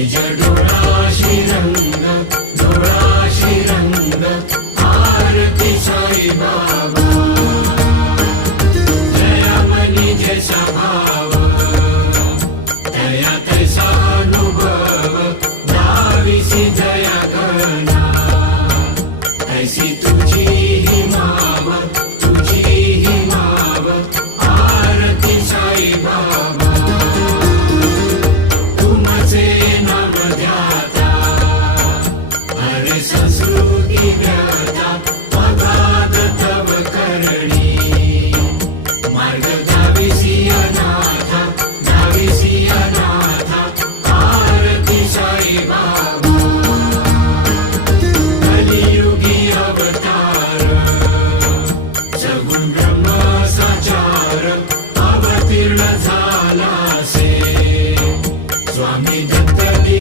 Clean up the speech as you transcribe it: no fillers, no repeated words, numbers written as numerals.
निज डोळाशी रंग, डोळाशी रंग, आरती साई बाबा. जया मनी जैसा भाव, दया तैसा अनुभव, दाविसी दया गणा. ऐसी तुझी ही माव, तुझी ही माव, आरती साई बाबा. तुमचे नाम ध्याता, हरे संस्कृती व्याता, अगाध तव करणी. मार्ग दाविसी अनाथा, दाविसी अनाथा, आरती साई बाबा. कलियुगी अवतार, सगुण